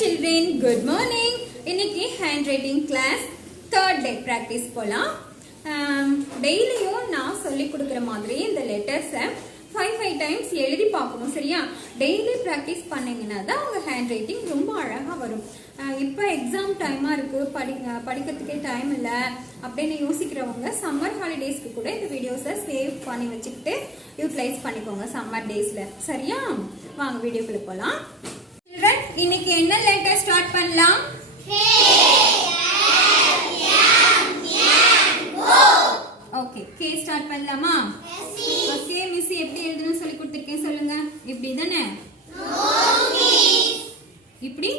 children, good morning. இன்னைக்கு handwriting class third day practice போலாம். டெய்லியும் நான் சொல்லி கொடுக்குற மாதிரி இந்த லெட்டர்ஸை 5 times எழுதி பார்க்கணும். சரியா? டெய்லி ப்ராக்டிஸ் பண்ணீங்கன்னா தான் உங்க ஹேண்ட் ரைட்டிங் ரொம்ப அழகா வரும். இப்போ எக்ஸாம் டைமா இருக்கு, படிக்கிறதுக்கே டைம் இல்லை அப்படின்னு யோசிக்கிறவங்க சம்மர் ஹாலிடேஸ்க்கு கூட இந்த வீடியோஸை சேவ் பண்ணி வச்சுக்கிட்டு யூட்டிலைஸ் பண்ணிக்கோங்க சம்மர் டேஸ்ல. சரியா? வாங்க வீடியோக்குள்ள போலாம். இன்னைக்கு என்ன லெட்டர் ஸ்டார்ட் பண்ணலாம்? ஓகே, கே ஸ்டார்ட் பண்ணலாமா? ஓகே, மிஸ் எப்படி எழுதணும் சொல்லி கொடுத்திருக்கேன், சொல்லுங்க. இப்படி தானே? இப்படி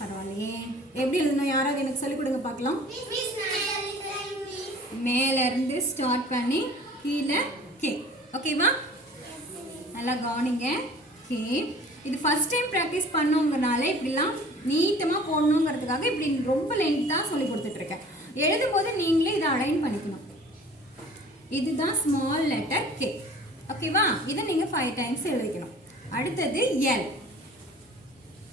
பரவாயில்லையே. எப்படி எழுதணும் யாராவது எனக்கு சொல்லி கொடுங்க பார்க்கலாம். மேல இருந்து ஸ்டார்ட் பண்ணி கீழே கே. ஓகேவா? நல்லா கவனிங்க. கே இது ஃபர்ஸ்ட் டைம் ப்ராக்டிஸ் பண்ணுங்கனால இப்படிலாம் நீட்டமாக போடணுங்கிறதுக்காக இப்படி ரொம்ப லென்த்தாக சொல்லி கொடுத்துட்டு இருக்கேன். எழுதும் போது நீங்களே இதை அலைன் பண்ணிக்கணும். இதுதான் ஸ்மால் லெட்டர் கே. ஓகேவா? இதை நீங்கள் 5 times எழுதிக்கணும். அடுத்தது எல்.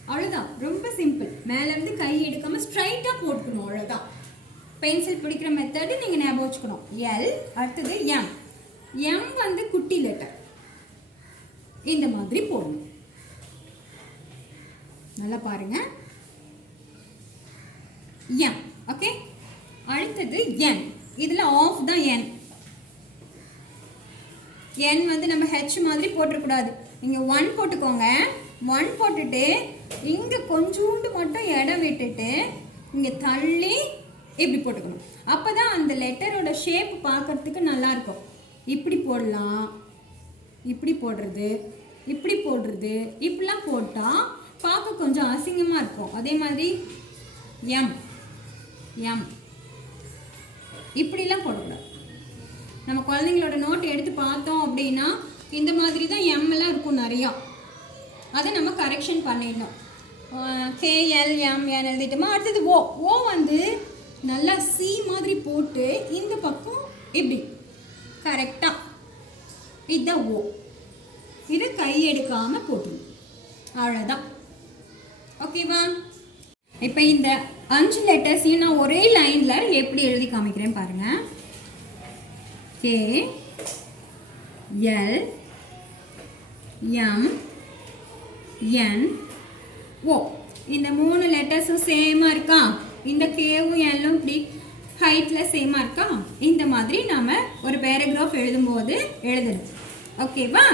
அவ்வளோதான், ரொம்ப சிம்பிள். மேலேருந்து கை எடுக்காமல் ஸ்ட்ரைட்டாக போட்டுக்கணும், அவ்வளோதான். பென்சில் பிடிக்கிற மெத்தடு நீங்கள் ஞாபகம் வச்சுக்கணும். எல். அடுத்தது எம். எம் வந்து குட்டி லெட்டர், இந்த மாதிரி போடணும். நல்லா பாருங்க. எம். ஓகே, அடுத்தது என். இதுல ஆஃப் தான் என். என் வந்து நம்ம ஹெச் மாதிரி போட்டுறக்கூடாது. இங்க 1 போட்டுக்கோங்க. 1 போட்டுட்டு இங்க கொஞ்சோண்டு மட்டும் இடம் விட்டுட்டு இங்க தள்ளி இப்படி போட்டுக்கணும். அப்பதான் அந்த லெட்டரோட ஷேப் பார்க்கறதுக்கு நல்லா இருக்கும். இப்படி போடலாம், இப்படி போடுறது, இப்படி போடுறது, இப்படிலாம் போட்டால் பார்க்க கொஞ்சம் அசிங்கமாக இருக்கும். அதே மாதிரி எம் எம் இப்படிலாம் போடக்கூடாது. நம்ம குழந்தைங்களோட நோட் எடுத்து பார்த்தோம் அப்படின்னா இந்த மாதிரி தான் எம்லாம் இருக்கும் நிறையா. அதை நம்ம கரெக்ஷன் பண்ணிடணும். KLMN எழுதிட்டோமா? அடுத்தது ஓ. ஓ வந்து நல்லா சி மாதிரி போட்டு இந்த பக்கம் இப்படி கரெக்டாக, இதுதான் ஓ. இது கை எடுக்காம போட்டுரும், அவ்வளோதான். ஓகேவா? இப்போ இந்த 5 லெட்டர்ஸையும் நான் ஒரே லைன்ல எப்படி எழுதி காமிக்கிறேன் பாருங்க. கே எல் எம் என் ஓ. இந்த 3 லெட்டர்ஸும் சேமா இருக்கா? இந்த கேவும் எல்லும் இப்படி ஹைட்ல சேமா இருக்கா? இந்த மாதிரி நாம ஒரு பேராகிராஃப் எழுதும்போது எழுதணும். ஓகேவா?